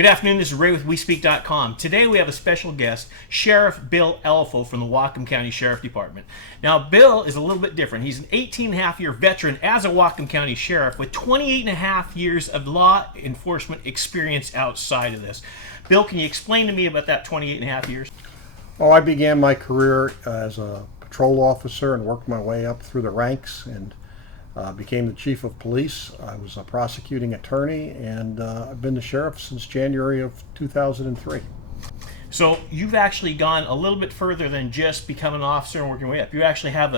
Good afternoon, this is Ray with WeSpeak.com. Today we have a special guest, Sheriff Bill Elfo from the Whatcom County Sheriff Department. Now, Bill is a little bit different. He's an 18-and-a-half-year veteran as a Whatcom County Sheriff with 28-and-a-half years of law enforcement experience outside of this. Bill, can you explain to me about that 28-and-a-half years? Well, I began my career as a patrol officer and worked my way up through the ranks and became the chief of police. I was a prosecuting attorney, and I've been the sheriff since January of 2003. So you've actually gone a little bit further than just becoming an officer and working your way up. You actually have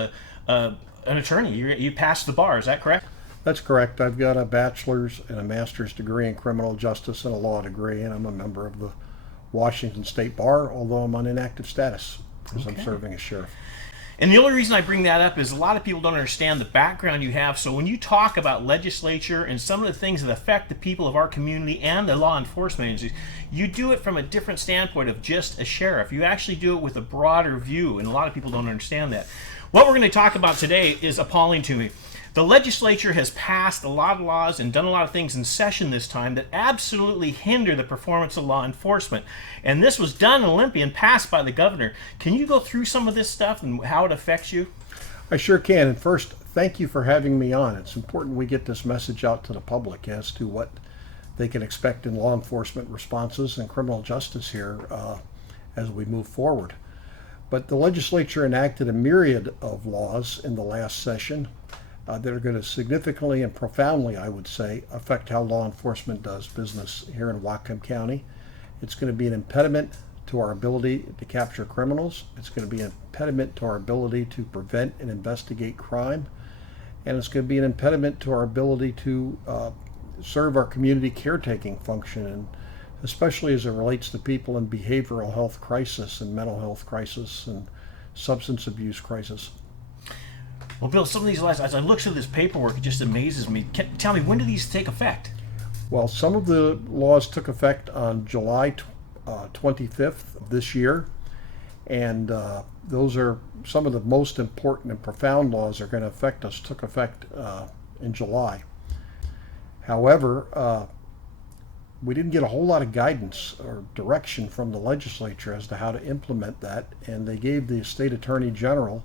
an attorney. You passed the bar, is that correct? That's correct. I've got a bachelor's and a master's degree in criminal justice and a law degree, and I'm a member of the Washington State Bar, although I'm on inactive status because I'm serving as sheriff. And the only reason I bring that up is a lot of people don't understand the background you have. So when you talk about legislature and some of the things that affect the people of our community and the law enforcement agencies, you do it from a different standpoint of just a sheriff. You actually do it with a broader view, and a lot of people don't understand that. What we're going to talk about today is appalling to me. The legislature has passed a lot of laws and done a lot of things in session this time that absolutely hinder the performance of law enforcement. And this was done in Olympia and passed by the governor. Can you go through some of this stuff and how it affects you? I sure can. And first, thank you for having me on. It's important we get this message out to the public as to what they can expect in law enforcement responses and criminal justice here as we move forward. But the legislature enacted a myriad of laws in the last session that are going to significantly and profoundly, I would say, affect how law enforcement does business here in Whatcom County. It's going to be an impediment to our ability to capture criminals. It's going to be an impediment to our ability to prevent and investigate crime. And it's going to be an impediment to our ability to serve our community caretaking function, and especially as it relates to people in behavioral health crisis and mental health crisis and substance abuse crisis. Well, Bill, some of these laws, as I look through this paperwork, it just amazes me. Tell me, when do these take effect? Well, some of the laws took effect on July 25th of this year, and those are some of the most important and profound laws that are going to affect us, took effect in July. However, we didn't get a whole lot of guidance or direction from the legislature as to how to implement that, and they gave the state attorney general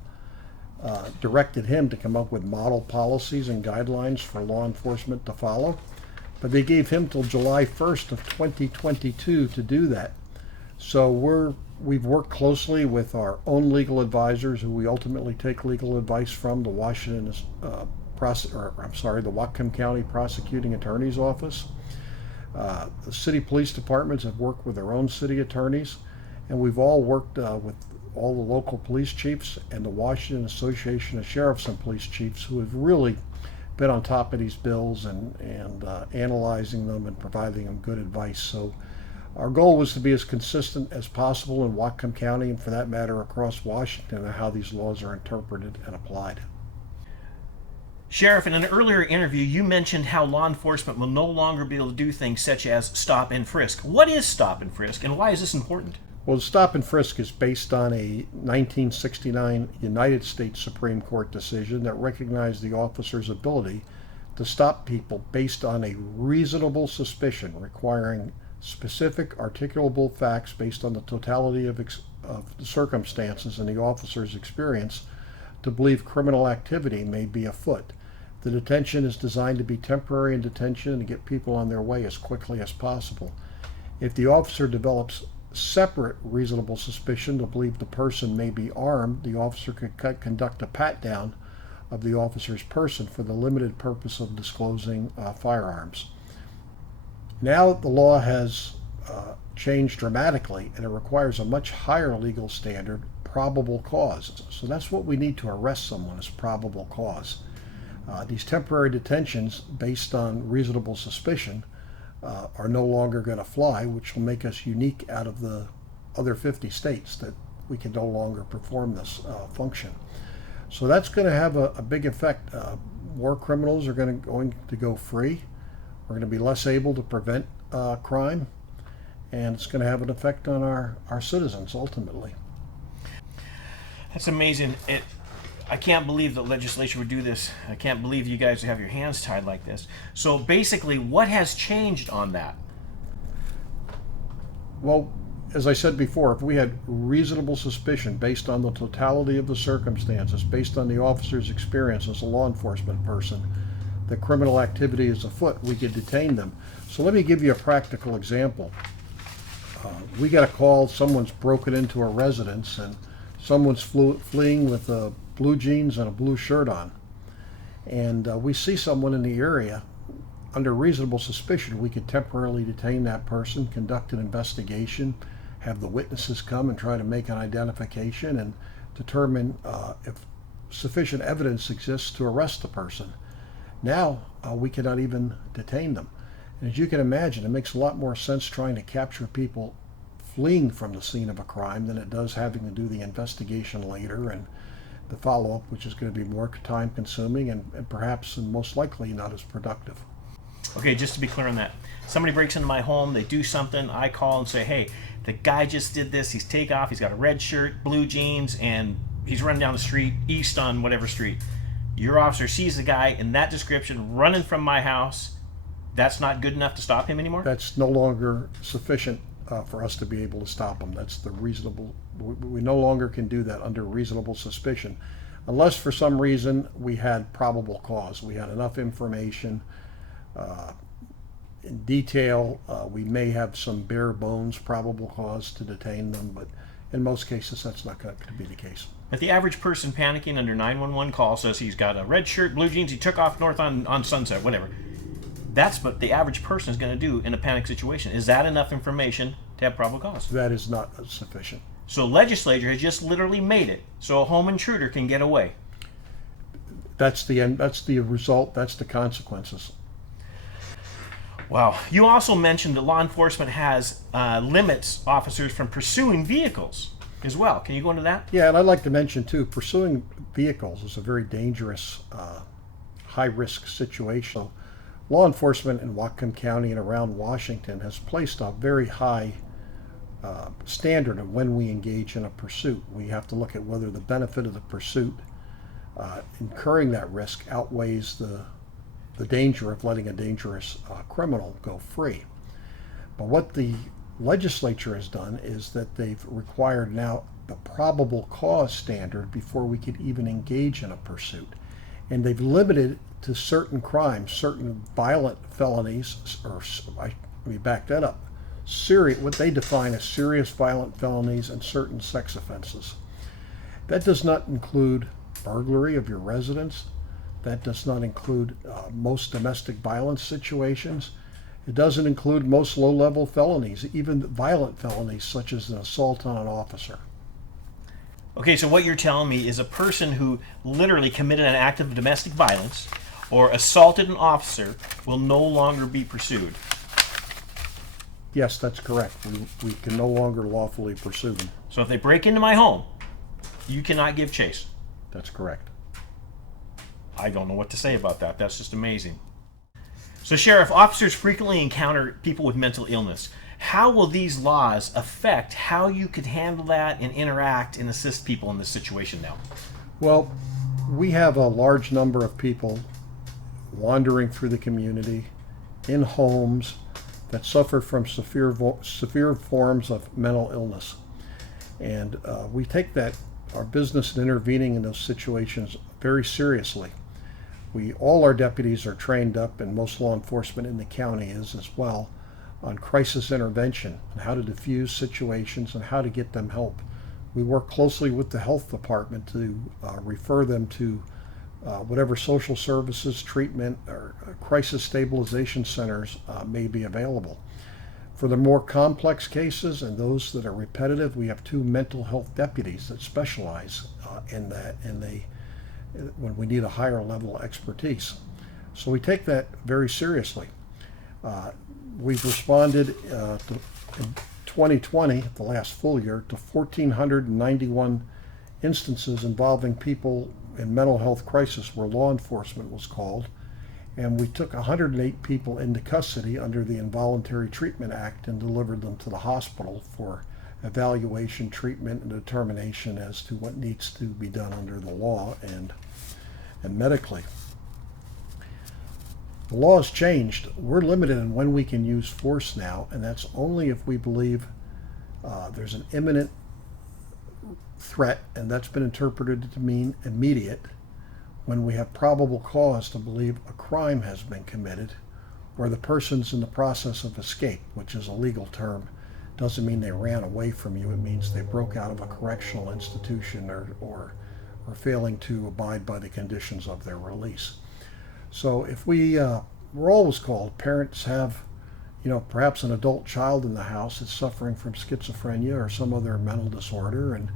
directed him to come up with model policies and guidelines for law enforcement to follow. But they gave him till July 1st of 2022 to do that. So we've worked closely with our own legal advisors, who we ultimately take legal advice from, the the Whatcom County Prosecuting Attorney's Office. The city police departments have worked with their own city attorneys, and we've all worked with all the local police chiefs and the Washington Association of Sheriffs and Police Chiefs, who have really been on top of these bills and analyzing them and providing them good advice. So our goal was to be as consistent as possible in Whatcom County, and for that matter across Washington, and how these laws are interpreted and applied. Sheriff, in an earlier interview, you mentioned how law enforcement will no longer be able to do things such as stop and frisk. What is stop and frisk, and why is this important? Well, the stop and frisk is based on a 1969 United States Supreme Court decision that recognized the officer's ability to stop people based on a reasonable suspicion, requiring specific articulable facts based on the totality of the circumstances and the officer's experience to believe criminal activity may be afoot. The detention is designed to be temporary in detention and to get people on their way as quickly as possible. If the officer develops separate reasonable suspicion to believe the person may be armed, the officer could conduct a pat-down of the officer's person for the limited purpose of disclosing firearms. Now the law has changed dramatically, and it requires a much higher legal standard, probable cause. So that's what we need to arrest someone, is probable cause. These temporary detentions based on reasonable suspicion are no longer going to fly, which will make us unique out of the other 50 states that we can no longer perform this function. So that's going to have a big effect. More criminals are going to go free. We're going to be less able to prevent crime, and it's going to have an effect on our citizens ultimately. That's amazing. I can't believe the legislature would do this. I can't believe you guys have your hands tied like this. So basically, what has changed on that? Well, as I said before, if we had reasonable suspicion based on the totality of the circumstances, based on the officer's experience as a law enforcement person, that criminal activity is afoot, we could detain them. So let me give you a practical example. We got a call, someone's broken into a residence and someone's fleeing with blue jeans and a blue shirt on. And we see someone in the area. Under reasonable suspicion, we could temporarily detain that person, conduct an investigation, have the witnesses come and try to make an identification and determine if sufficient evidence exists to arrest the person. Now, we cannot even detain them. And as you can imagine, it makes a lot more sense trying to capture people fleeing from the scene of a crime than it does having to do the investigation later and the follow-up, which is going to be more time consuming and perhaps and most likely not as productive. Okay, just to be clear on that. Somebody breaks into my home, they do something, I call and say, hey, the guy just did this, he's take off, he's got a red shirt, blue jeans, and he's running down the street, east on whatever street. Your officer sees the guy in that description running from my house. That's not good enough to stop him anymore? That's no longer sufficient for us to be able to stop him. That's the reasonable, we no longer can do that under reasonable suspicion. Unless for some reason we had probable cause. We had enough information in detail. We may have some bare bones probable cause to detain them, but in most cases that's not going to be the case. But the average person panicking under 911 call says he's got a red shirt, blue jeans, he took off north on Sunset, whatever. That's what the average person is going to do in a panic situation. Is that enough information to have probable cause? That is not sufficient. So legislature has just literally made it so a home intruder can get away. That's the end. That's the result. That's the consequences. Wow. You also mentioned that law enforcement has limits officers from pursuing vehicles as well. Can you go into that? Yeah, and I'd like to mention too, pursuing vehicles is a very dangerous, high-risk situation. Law enforcement in Whatcom County and around Washington has placed a very high standard of when we engage in a pursuit. We have to look at whether the benefit of the pursuit, incurring that risk, outweighs the danger of letting a dangerous criminal go free. But what the legislature has done is that they've required now the probable cause standard before we could even engage in a pursuit. And they've limited to certain crimes, certain violent felonies, or let me back that up, what they define as serious violent felonies and certain sex offenses. That does not include burglary of your residence. That does not include most domestic violence situations. It doesn't include most low-level felonies, even violent felonies such as an assault on an officer. Okay, so what you're telling me is a person who literally committed an act of domestic violence or assaulted an officer will no longer be pursued. Yes, that's correct. We can no longer lawfully pursue them. So if they break into my home, you cannot give chase. That's correct. I don't know what to say about that. That's just amazing. So, Sheriff, officers frequently encounter people with mental illness. How will these laws affect how you could handle that and interact and assist people in this situation now? Well, we have a large number of people wandering through the community in homes that suffer from severe forms of mental illness. And we take our business in intervening in those situations very seriously. All our deputies are trained up, and most law enforcement in the county is as well, on crisis intervention and how to diffuse situations and how to get them help. We work closely with the health department to refer them to whatever social services, treatment, or crisis stabilization centers may be available. For the more complex cases and those that are repetitive, we have 2 mental health deputies that specialize in that, and when we need a higher level of expertise. So we take that very seriously. We've responded in 2020, the last full year, to 1,491 instances involving people in mental health crisis where law enforcement was called, and we took 108 people into custody under the Involuntary Treatment Act and delivered them to the hospital for evaluation, treatment, and determination as to what needs to be done under the law and medically. The law has changed. We're limited in when we can use force now, and that's only if we believe There's an imminent threat, and that's been interpreted to mean immediate, when we have probable cause to believe a crime has been committed or the person's in the process of escape, which is a legal term. Doesn't mean they ran away from you. It means they broke out of a correctional institution or failing to abide by the conditions of their release. So if we're always called, parents have, perhaps an adult child in the house that's suffering from schizophrenia or some other mental disorder, and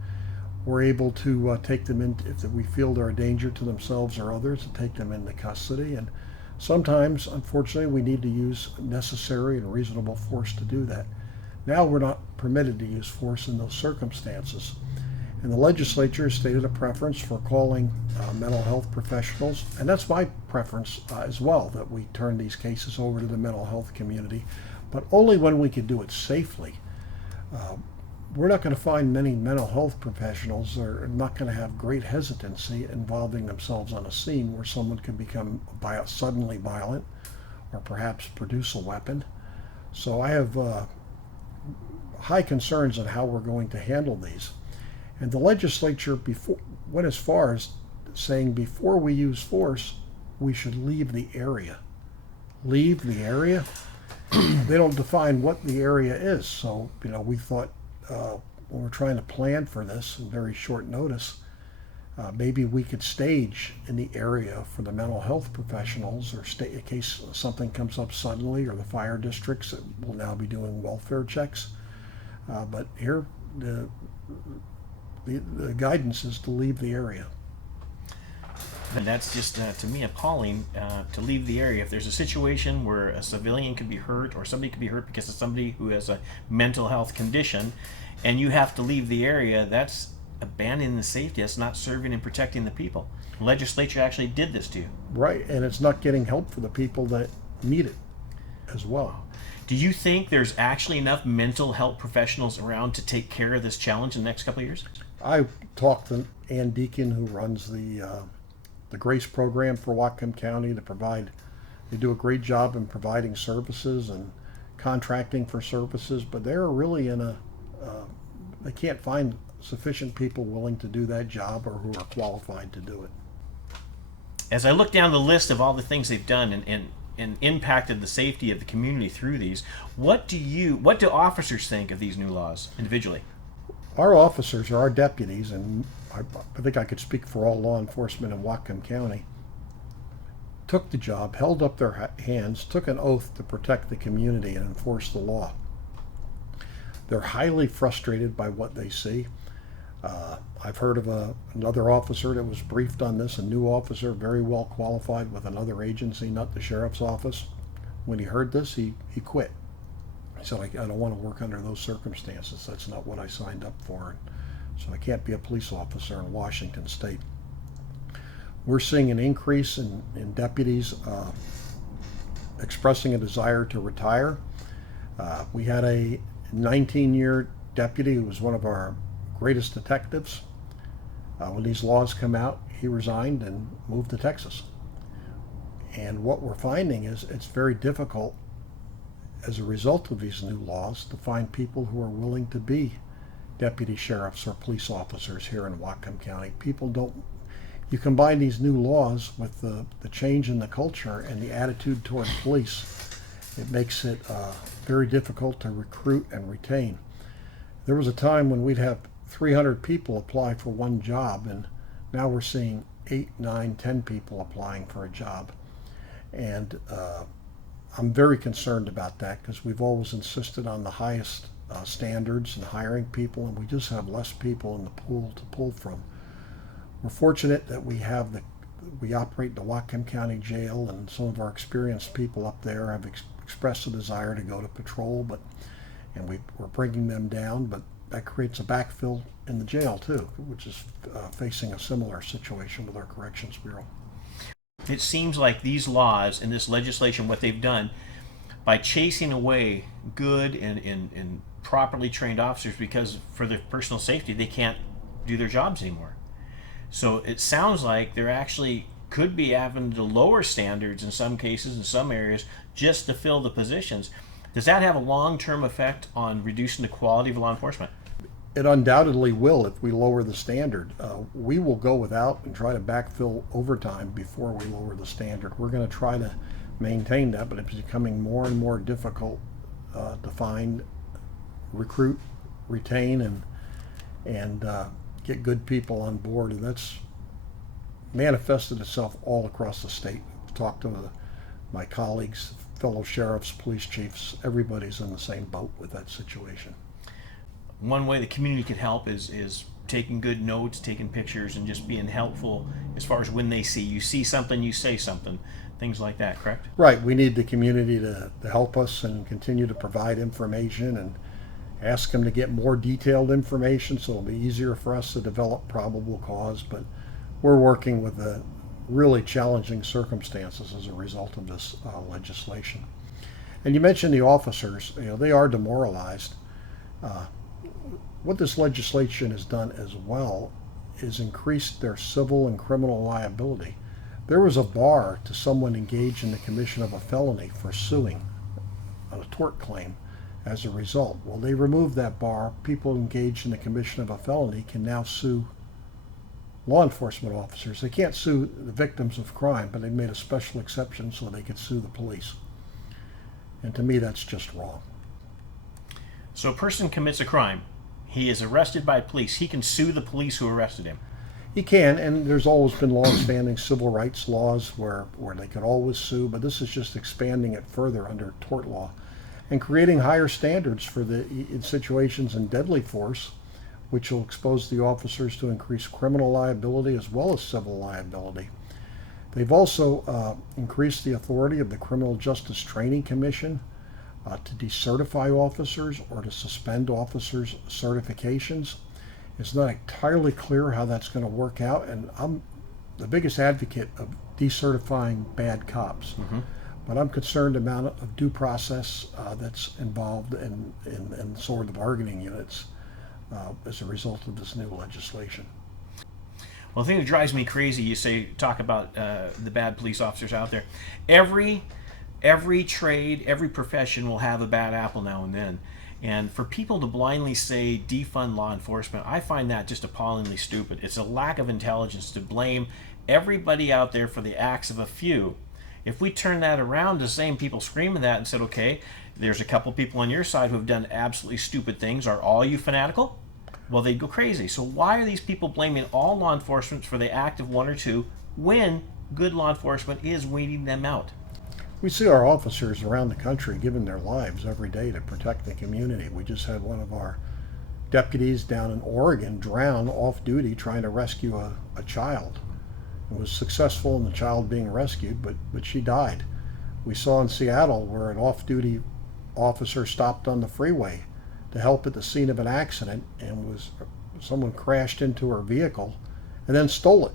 we're able to take them in if we feel they're a danger to themselves or others, to take them into custody. And sometimes, unfortunately, we need to use necessary and reasonable force to do that. Now we're not permitted to use force in those circumstances. And the legislature has stated a preference for calling mental health professionals, and that's my preference as well, that we turn these cases over to the mental health community, but only when we can do it safely. We're not going to find many mental health professionals are not going to have great hesitancy involving themselves on a scene where someone could become suddenly violent or perhaps produce a weapon. So I have high concerns on how we're going to handle these. And the legislature went as far as saying before we use force, we should leave the area. Leave the area? They don't define what the area is. So, we thought when we're trying to plan for this in very short notice, maybe we could stage in the area for the mental health professionals, or in case something comes up suddenly, or the fire districts that will now be doing welfare checks. But here, the guidance is to leave the area. And that's just, to me, appalling, to leave the area. If there's a situation where a civilian could be hurt or somebody could be hurt because of somebody who has a mental health condition, and you have to leave the area, that's abandoning the safety. That's not serving and protecting the people. The legislature actually did this to you. Right, and it's not getting help for the people that need it as well. Do you think there's actually enough mental health professionals around to take care of this challenge in the next couple of years? I talked to Ann Deacon, who runs the GRACE program for Whatcom County. They do a great job in providing services and contracting for services, but they're really they can't find sufficient people willing to do that job or who are qualified to do it. As I look down the list of all the things they've done and impacted the safety of the community through these, what do officers think of these new laws individually? Our officers are our deputies, and I think I could speak for all law enforcement in Whatcom County, took the job, held up their hands, took an oath to protect the community and enforce the law. They're highly frustrated by what they see. I've heard of another officer that was briefed on this, a new officer, very well qualified with another agency, not the sheriff's office. When he heard this, he quit. He said, I don't want to work under those circumstances. That's not what I signed up for. So I can't be a police officer in Washington State. We're seeing an increase in deputies expressing a desire to retire. We had a 19-year deputy who was one of our greatest detectives. When these laws come out, he resigned and moved to Texas. And what we're finding is it's very difficult as a result of these new laws to find people who are willing to be deputy sheriffs or police officers here in Whatcom County. You combine these new laws with the change in the culture and the attitude toward police, it makes it very difficult to recruit and retain. There was a time when we'd have 300 people apply for one job, and now we're seeing 8, 9, 10 people applying for a job. And I'm very concerned about that because we've always insisted on the highest standards in hiring people, and we just have less people in the pool to pull from. We're fortunate that we operate the Whatcom County Jail, and some of our experienced people up there have expressed a desire to go to patrol, and we're bringing them down, but that creates a backfill in the jail too, which is facing a similar situation with our Corrections Bureau. It seems like these laws and this legislation, what they've done, by chasing away good and properly trained officers because for their personal safety, they can't do their jobs anymore. So it sounds like they're actually could be having to lower standards in some cases, in some areas, just to fill the positions. Does that have a long-term effect on reducing the quality of law enforcement? It undoubtedly will if we lower the standard. We will go without and try to backfill overtime before we lower the standard. We're going to try to maintain that, but it's becoming more and more difficult to find, recruit, retain, and get good people on board, and that's manifested itself all across the state. I've talked to my colleagues, fellow sheriffs, police chiefs. Everybody's in the same boat with that situation. One way the community could help is taking good notes, taking pictures, and just being helpful as far as when they see you see something, you say something, things like that, correct? Right. We need the community to help us and continue to provide information and ask them to get more detailed information so it'll be easier for us to develop probable cause. But we're working with really challenging circumstances as a result of this legislation. And you mentioned the officers. They are demoralized. What this legislation has done as well is increased their civil and criminal liability. There was a bar to someone engaged in the commission of a felony for suing on a tort claim as a result. Well, they removed that bar. People engaged in the commission of a felony can now sue law enforcement officers. They can't sue the victims of crime, but they made a special exception so they could sue the police. And to me, that's just wrong. So a person commits a crime. He is arrested by police. He can sue the police who arrested him. He can, and there's always been long-standing civil rights laws where they could always sue, but this is just expanding it further under tort law and creating higher standards for in situations in deadly force, which will expose the officers to increased criminal liability as well as civil liability. They've also increased the authority of the Criminal Justice Training Commission to decertify officers or to suspend officers' certifications. It's not entirely clear how that's going to work out, and I'm the biggest advocate of decertifying bad cops. Mm-hmm. But I'm concerned about of due process that's involved in sort of the bargaining units as a result of this new legislation. Well, the thing that drives me crazy, talk about the bad police officers out there. Every trade, every profession will have a bad apple now and then. And for people to blindly say defund law enforcement, I find that just appallingly stupid. It's a lack of intelligence to blame everybody out there for the acts of a few. If we turn that around to the same people screaming that and said, okay, there's a couple people on your side who have done absolutely stupid things, are all you fanatical? Well, they'd go crazy. So why are these people blaming all law enforcement for the act of one or two when good law enforcement is weeding them out? We see our officers around the country giving their lives every day to protect the community. We just had one of our deputies down in Oregon drown off duty trying to rescue a child. It was successful in the child being rescued, but she died. We saw in Seattle where an off-duty officer stopped on the freeway to help at the scene of an accident, and someone crashed into her vehicle and then stole it,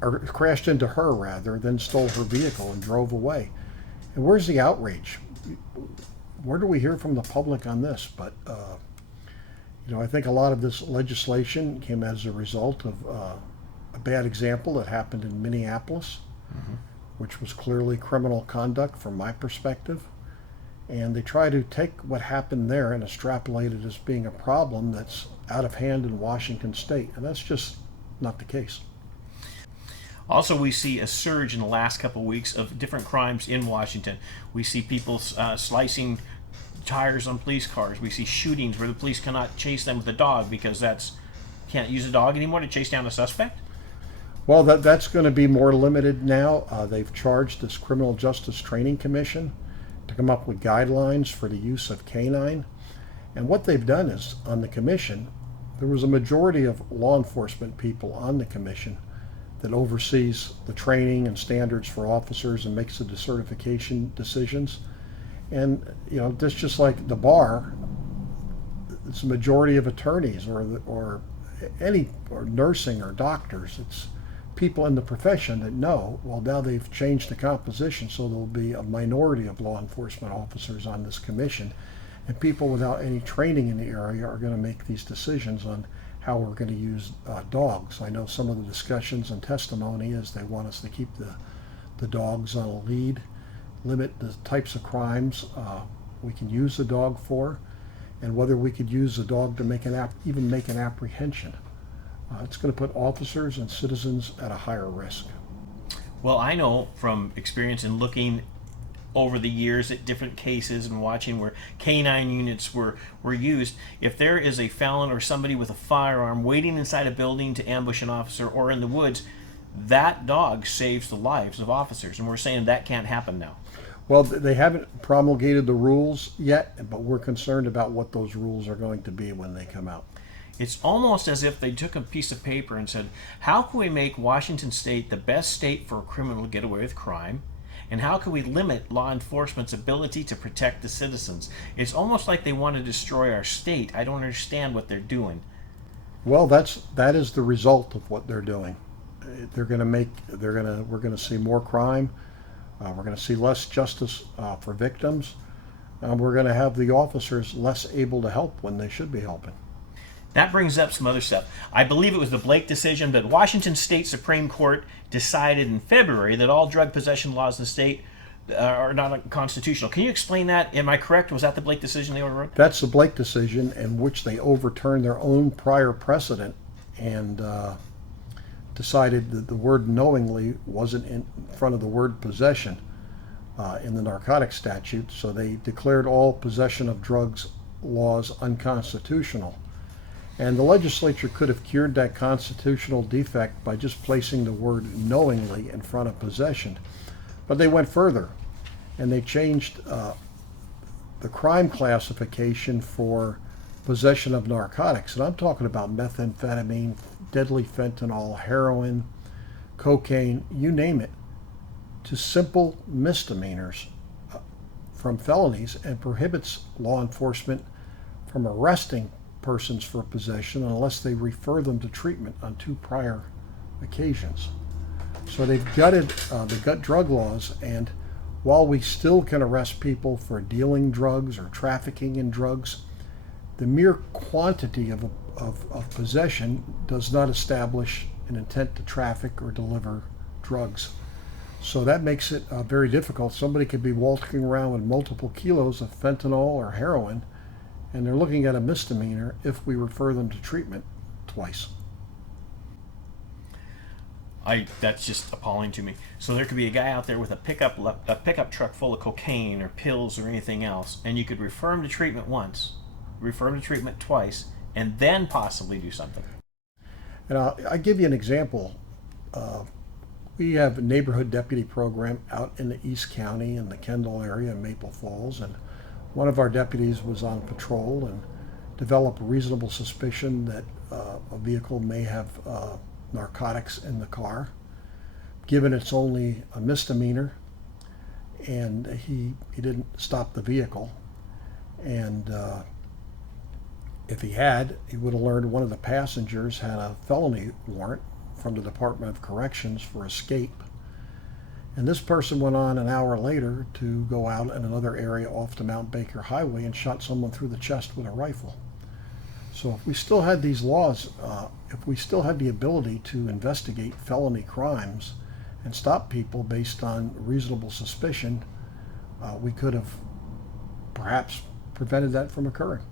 or crashed into her rather, then stole her vehicle and drove away. And where's the outrage? Where do we hear from the public on this? But I think a lot of this legislation came as a result of a bad example that happened in Minneapolis, mm-hmm. which was clearly criminal conduct from my perspective. And they try to take what happened there and extrapolate it as being a problem that's out of hand in Washington state. And that's just not the case. Also, we see a surge in the last couple of weeks of different crimes in Washington. We see people slicing tires on police cars. We see shootings where the police cannot chase them with a dog because can't use a dog anymore to chase down a suspect. Well, that's going to be more limited now. They've charged this Criminal Justice Training Commission to come up with guidelines for the use of canine. And what they've done is, on the commission, there was a majority of law enforcement people on the commission that oversees the training and standards for officers and makes the decertification decisions. And that's just like the bar. It's a majority of attorneys or nursing or doctors. It's people in the profession that know. Well, now they've changed the composition, so there'll be a minority of law enforcement officers on this commission, and people without any training in the area are going to make these decisions on how we're going to use dogs. I know some of the discussions and testimony is they want us to keep the dogs on a lead, limit the types of crimes we can use the dog for, and whether we could use the dog to make even make an apprehension. It's going to put officers and citizens at a higher risk. Well, I know from experience in looking over the years at different cases and watching where canine units were used, if there is a felon or somebody with a firearm waiting inside a building to ambush an officer or in the woods, that dog saves the lives of officers, and we're saying that can't happen now. Well, they haven't promulgated the rules yet, but we're concerned about what those rules are going to be when they come out. It's almost as if they took a piece of paper and said, how can we make Washington State the best state for a criminal to get away with crime? And how can we limit law enforcement's ability to protect the citizens? It's almost like they want to destroy our state. I don't understand what they're doing. Well, that is the result of what they're doing. We're going to see more crime. We're going to see less justice for victims. We're going to have the officers less able to help when they should be helping. That brings up some other stuff. I believe it was the Blake decision, but Washington State Supreme Court decided in February that all drug possession laws in the state are not constitutional. Can you explain that? Am I correct? Was that the Blake decision they overrode? That's the Blake decision, in which they overturned their own prior precedent and decided that the word knowingly wasn't in front of the word possession in the narcotics statute, so they declared all possession of drugs laws unconstitutional. And the legislature could have cured that constitutional defect by just placing the word knowingly in front of possession. But they went further, and they changed the crime classification for possession of narcotics. And I'm talking about methamphetamine, deadly fentanyl, heroin, cocaine, you name it, to simple misdemeanors from felonies, and prohibits law enforcement from arresting persons for possession unless they refer them to treatment on 2 prior occasions. So they've gutted the gut drug laws, and while we still can arrest people for dealing drugs or trafficking in drugs, the mere quantity of possession does not establish an intent to traffic or deliver drugs. So that makes it very difficult. Somebody could be walking around with multiple kilos of fentanyl or heroin, and they're looking at a misdemeanor if we refer them to treatment twice. That's just appalling to me. So there could be a guy out there with a pickup truck full of cocaine or pills or anything else, and you could refer him to treatment once, refer him to treatment twice, and then possibly do something. And I'll give you an example. We have a neighborhood deputy program out in the East County in the Kendall area in Maple Falls, and one of our deputies was on patrol and developed a reasonable suspicion that a vehicle may have narcotics in the car. Given it's only a misdemeanor, and he didn't stop the vehicle, and if he had, he would have learned one of the passengers had a felony warrant from the Department of Corrections for escape. And this person went on an hour later to go out in another area off the Mount Baker Highway and shot someone through the chest with a rifle. So if we still had these laws, if we still had the ability to investigate felony crimes and stop people based on reasonable suspicion, we could have perhaps prevented that from occurring.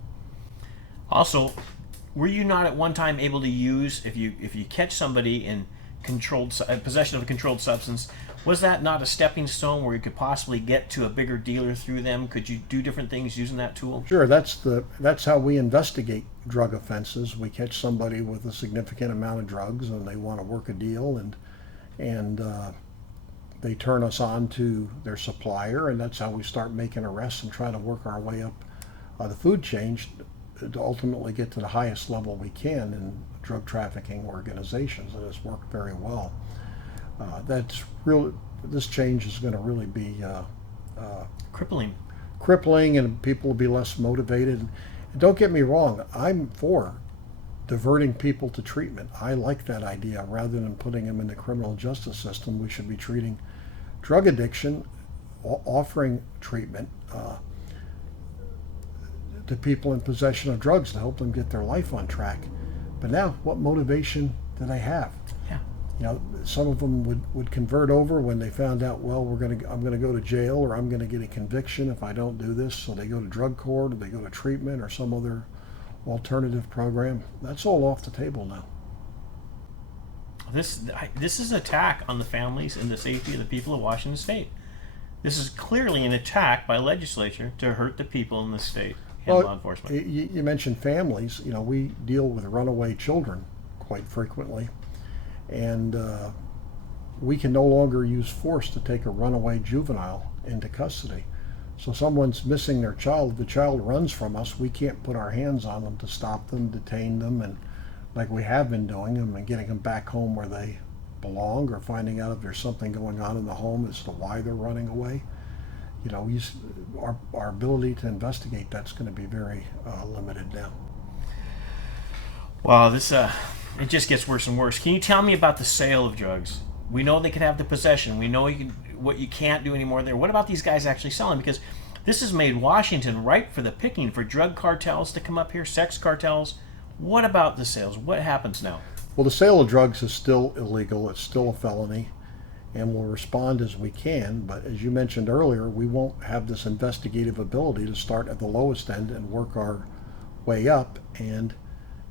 Also, were you not at one time able to use, if you catch somebody in possession of a controlled substance, was that not a stepping stone where you could possibly get to a bigger dealer through them? Could you do different things using that tool? Sure, that's how we investigate drug offenses. We catch somebody with a significant amount of drugs and they want to work a deal, and they turn us on to their supplier, and that's how we start making arrests and try to work our way up the food chain to ultimately get to the highest level we can in drug trafficking organizations, and it's worked very well. This change is going to really be crippling, and people will be less motivated. And don't get me wrong, I'm for diverting people to treatment. I like that idea. Rather than putting them in the criminal justice system, we should be treating drug addiction, offering treatment to people in possession of drugs to help them get their life on track. But now, what motivation do they have? Yeah. Some of them would convert over when they found out, well, I'm going to go to jail, or I'm going to get a conviction if I don't do this. So they go to drug court, or they go to treatment, or some other alternative program. That's all off the table now. This is an attack on the families and the safety of the people of Washington State. This is clearly an attack by legislature to hurt the people in the state and law enforcement. You mentioned families. We deal with runaway children quite frequently, and we can no longer use force to take a runaway juvenile into custody. So someone's missing their child, the child runs from us, we can't put our hands on them to stop them, detain them, and like we have been doing them, and getting them back home where they belong, or finding out if there's something going on in the home as to why they're running away. Our ability to investigate, that's going to be very limited now. Wow, this it just gets worse and worse. Can you tell me about the sale of drugs? We know they can have the possession. We know what you can't do anymore there. What about these guys actually selling? Because this has made Washington ripe for the picking for drug cartels to come up here, sex cartels. What about the sales? What happens now? Well, the sale of drugs is still illegal. It's still a felony, and we'll respond as we can. But as you mentioned earlier, we won't have this investigative ability to start at the lowest end and work our way up. And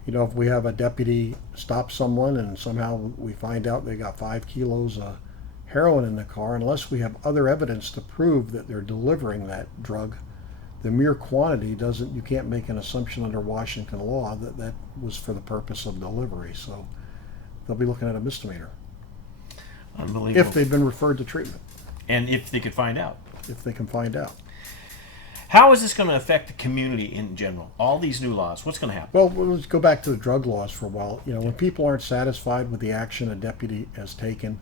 if we have a deputy stop someone and somehow we find out they got 5 kilos of heroin in the car, unless we have other evidence to prove that they're delivering that drug, the mere quantity you can't make an assumption under Washington law that was for the purpose of delivery. So they'll be looking at a misdemeanor. Unbelievable. If they've been referred to treatment. And if they could find out. If they can find out. How is this going to affect the community in general? All these new laws, what's going to happen? Well, let's go back to the drug laws for a while. When people aren't satisfied with the action a deputy has taken,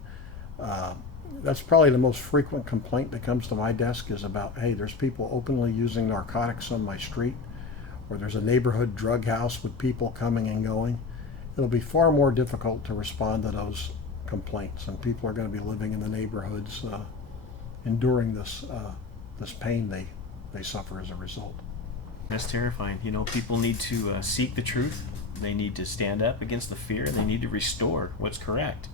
that's probably the most frequent complaint that comes to my desk is about, hey, there's people openly using narcotics on my street, or there's a neighborhood drug house with people coming and going. It'll be far more difficult to respond to those complaints, and people are going to be living in the neighborhoods enduring this pain they suffer as a result. That's terrifying. People need to seek the truth. They need to stand up against the fear. They need to restore what's correct.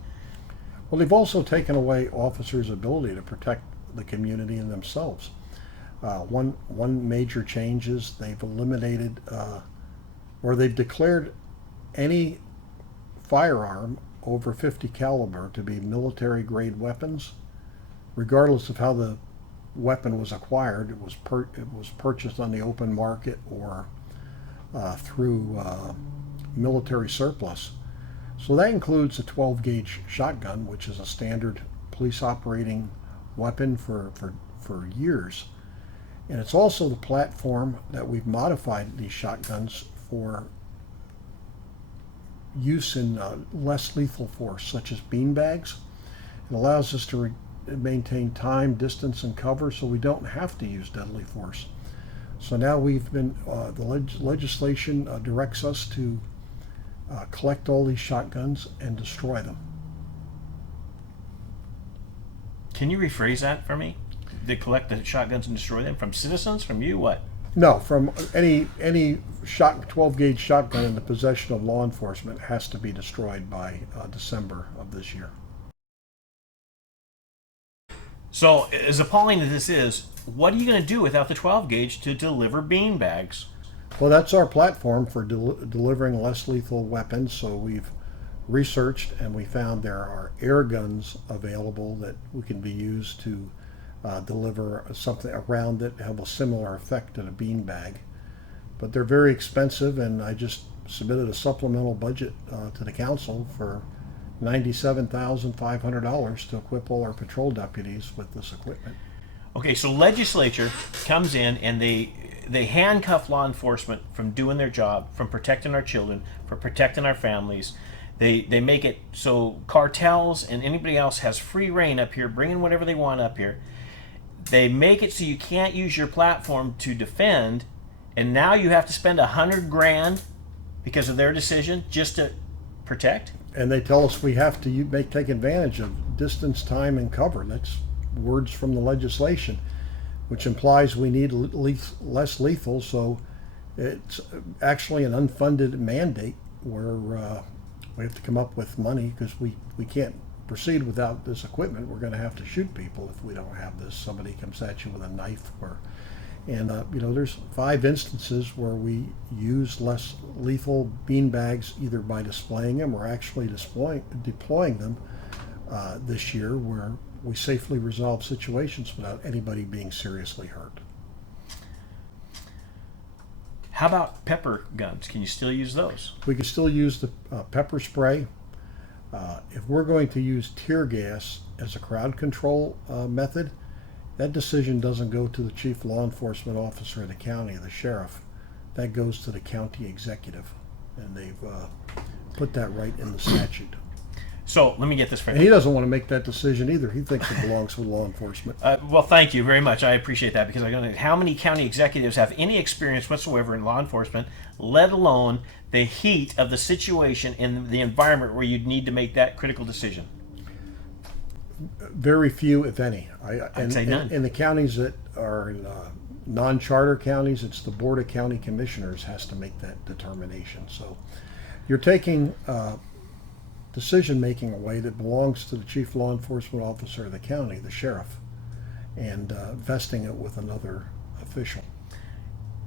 Well, they've also taken away officers' ability to protect the community and themselves. One major change is they've eliminated, or they've declared any firearm over 50 caliber to be military-grade weapons, regardless of how the weapon was acquired. It was purchased on the open market or through military surplus. So that includes a 12-gauge shotgun, which is a standard police operating weapon for years. And it's also the platform that we've modified these shotguns for use in less lethal force, such as beanbags. It allows us to maintain time, distance, and cover, so we don't have to use deadly force. So now the legislation directs us to collect all these shotguns and destroy them. Can you rephrase that for me? They collect the shotguns and destroy them from citizens? From you? What? No, from any 12-gauge shotgun in the possession of law enforcement has to be destroyed by December of this year. So, as appalling as this is, what are you going to do without the 12-gauge to deliver beanbags? Well, that's our platform for delivering less lethal weapons. So we've researched and we found there are air guns available that can be used to deliver something around that have a similar effect to a beanbag. But they're very expensive, and I just submitted a supplemental budget to the council for $97,500 to equip all our patrol deputies with this equipment. Okay, so legislature comes in and they handcuff law enforcement from doing their job, from protecting our children, from protecting our families. They make it so cartels and anybody else has free reign up here, bringing whatever they want up here. They make it so you can't use your platform to defend, and now you have to spend $100,000 because of their decision just to protect. And they tell us we have to take advantage of distance, time, and cover. That's words from the legislation, which implies we need less lethal. So it's actually an unfunded mandate where we have to come up with money because we can't proceed without this equipment, we're going to have to shoot people if we don't have this. Somebody comes at you with a knife, and there's 5 instances where we use less lethal beanbags, either by displaying them or actually deploying them this year, where we safely resolve situations without anybody being seriously hurt. How about pepper guns? Can you still use those? We can still use the pepper spray. If we're going to use tear gas as a crowd control method, that decision doesn't go to the chief law enforcement officer of the county, the sheriff. That goes to the county executive, and they've put that right in the statute. So let me get this And straight. he doesn't want to make that decision either. He thinks it belongs with law enforcement. Well, thank you very much. I appreciate that, because I don't know how many county executives have any experience whatsoever in law enforcement, let alone the heat of the situation in the environment where you'd need to make that critical decision. Very few, if any. I'd say none. In the counties that are in, non-charter counties, it's the Board of County Commissioners has to make that determination. So you're taking decision-making away that belongs to the chief law enforcement officer of the county, the sheriff, and vesting it with another official.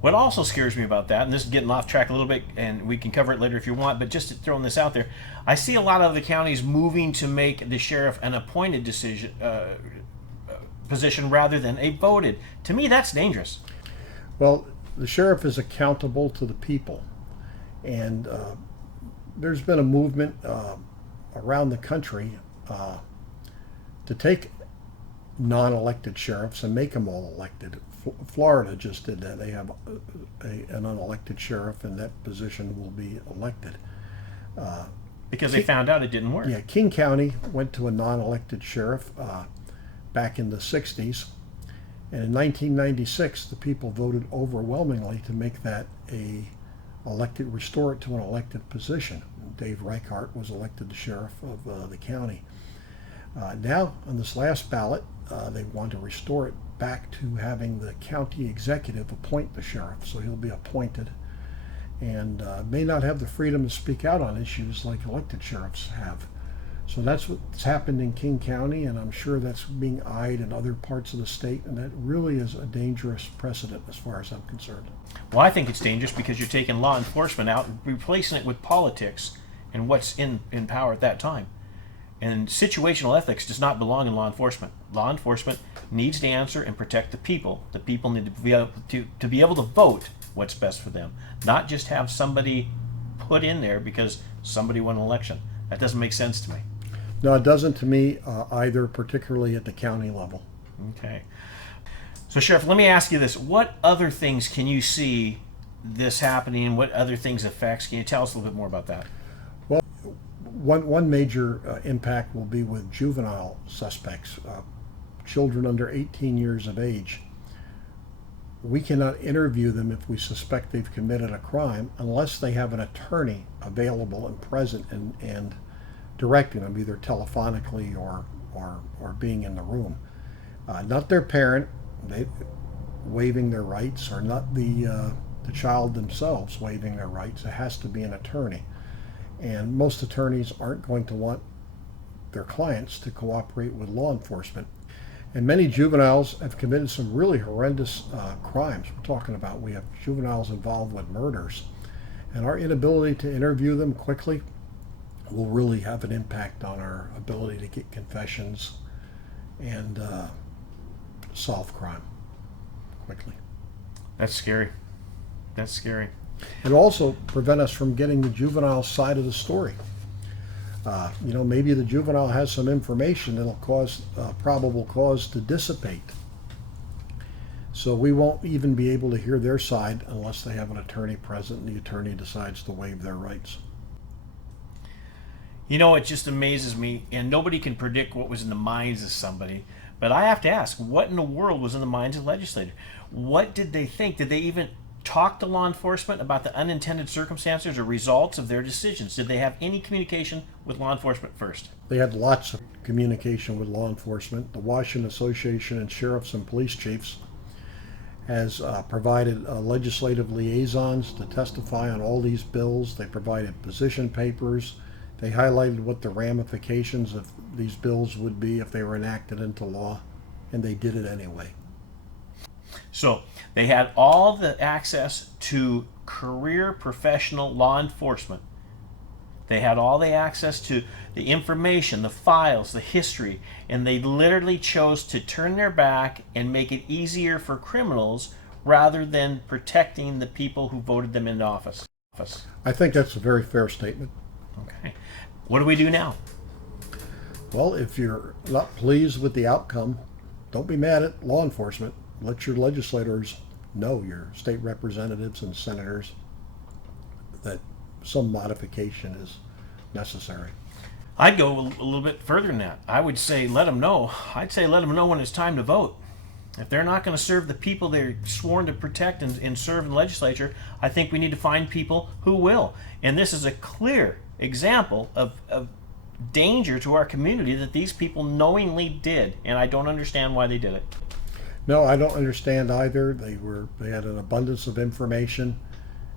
What also scares me about that, and this is getting off track a little bit, and we can cover it later if you want, but just throwing this out there, I see a lot of the counties moving to make the sheriff an appointed position rather than a voted. To me, that's dangerous. Well, the sheriff is accountable to the people, and there's been a movement around the country to take non-elected sheriffs and make them all elected. Florida just did that. They have an unelected sheriff, and that position will be elected. Because they found out it didn't work. Yeah, King County went to a non-elected sheriff back in the 60s, and in 1996 the people voted overwhelmingly to make that restore it to an elected position. Dave Reichart was elected the sheriff of the county. Now, on this last ballot, they want to restore it back to having the county executive appoint the sheriff, so he'll be appointed and may not have the freedom to speak out on issues like elected sheriffs have. So that's what's happened in King County, and I'm sure that's being eyed in other parts of the state, and that really is a dangerous precedent as far as I'm concerned. Well, I think it's dangerous because you're taking law enforcement out and replacing it with politics and what's in power at that time. And situational ethics does not belong in law enforcement. Law enforcement needs to answer and protect the people. The people need to be able to vote what's best for them, not just have somebody put in there because somebody won an election. That doesn't make sense to me. No, it doesn't to me either, particularly at the county level. Okay. So, Sheriff, let me ask you this. What other things can you see this happening? What other things affects? Can you tell us a little bit more about that? Well, one major impact will be with juvenile suspects, children under 18 years of age. We cannot interview them if we suspect they've committed a crime unless they have an attorney available and present and directing them, either telephonically or being in the room. Not their parent waiving their rights, or not the child themselves waiving their rights. It has to be an attorney. And most attorneys aren't going to want their clients to cooperate with law enforcement. And many juveniles have committed some really horrendous crimes. We're talking about, we have juveniles involved with murders. And our inability to interview them quickly will really have an impact on our ability to get confessions and solve crime quickly. That's scary. That's scary. And also prevent us from getting the juvenile side of the story. Maybe the juvenile has some information that'll cause probable cause to dissipate. So we won't even be able to hear their side unless they have an attorney present and the attorney decides to waive their rights. It just amazes me, and nobody can predict what was in the minds of somebody, but I have to ask, what in the world was in the minds of legislators? What did they think? Did they even talk to law enforcement about the unintended circumstances or results of their decisions? Did they have any communication with law enforcement first? They had lots of communication with law enforcement. The Washington Association of Sheriffs and Police Chiefs has provided legislative liaisons to testify on all these bills. They provided position papers. They highlighted what the ramifications of these bills would be if they were enacted into law, and they did it anyway. So they had all the access to career professional law enforcement. They had all the access to the information, the files, the history, and they literally chose to turn their back and make it easier for criminals rather than protecting the people who voted them into office. I think that's a very fair statement. Okay. What do we do now? Well, if you're not pleased with the outcome, don't be mad at law enforcement. Let your legislators know, your state representatives and senators, that some modification is necessary. I'd go a little bit further than that. I would say let them know. I'd say let them know when it's time to vote. If they're not going to serve the people they're sworn to protect and serve in the legislature, I think we need to find people who will. And this is a clear example of danger to our community that these people knowingly did, and I don't understand why they did it. No, I don't understand either. They had an abundance of information,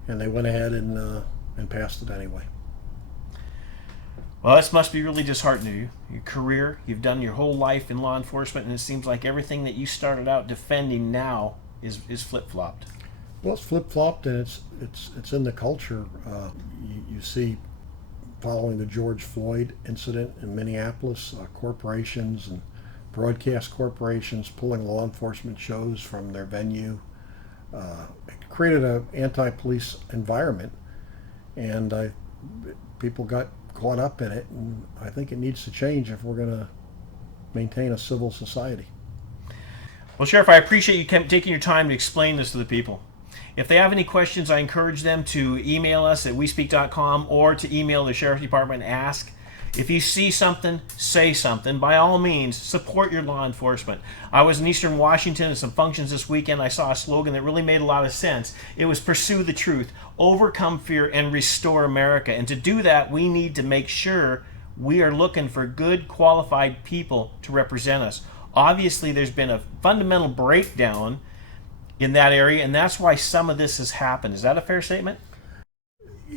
and they went ahead and passed it anyway. Well, this must be really disheartening to you. Your career, you've done your whole life in law enforcement, and it seems like everything that you started out defending now is flip-flopped. Well, it's flip-flopped, and it's in the culture. You see, following the George Floyd incident in Minneapolis, corporations and broadcast corporations pulling law enforcement shows from their venue. It created an anti-police environment, and people got caught up in it, and I think it needs to change if we're going to maintain a civil society. Well, Sheriff, I appreciate you taking your time to explain this to the people. If they have any questions, I encourage them to email us at wespeak.com or to email the Sheriff's Department and ask. If you see something, say something. By all means, support your law enforcement. I was in Eastern Washington at some functions this weekend. I saw a slogan that really made a lot of sense. It was pursue the truth, overcome fear, and restore America. And to do that, we need to make sure we are looking for good, qualified people to represent us. Obviously, there's been a fundamental breakdown in that area, and that's why some of this has happened. Is that a fair statement?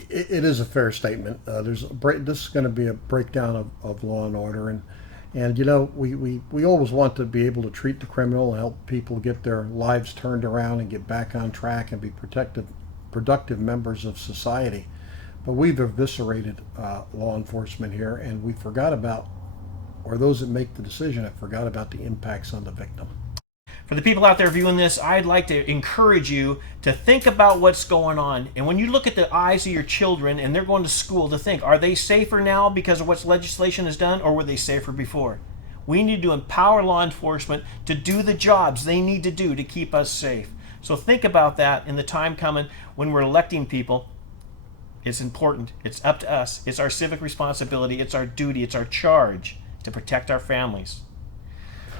It is a fair statement. This is going to be a breakdown of law and order, and you know, we always want to be able to treat the criminal and help people get their lives turned around and get back on track and be productive members of society. But we've eviscerated law enforcement here, and we forgot about, or those that make the decision have forgot about the impacts on the victim. For the people out there viewing this, I'd like to encourage you to think about what's going on. And when you look at the eyes of your children and they're going to school, to think, are they safer now because of what legislation has done, or were they safer before? We need to empower law enforcement to do the jobs they need to do to keep us safe. So think about that in the time coming when we're electing people. It's important. It's up to us. It's our civic responsibility. It's our duty. It's our charge to protect our families.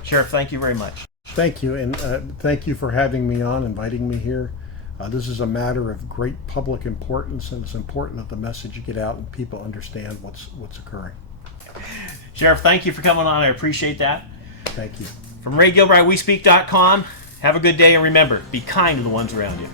Sheriff, thank you very much. Thank you, and thank you for having me on, inviting me here. This is a matter of great public importance, and it's important that the message get out and people understand what's occurring. Sheriff, thank you for coming on. I appreciate that. Thank you. From Ray Gilbride, WeSpeak.com, have a good day, and remember, be kind to the ones around you.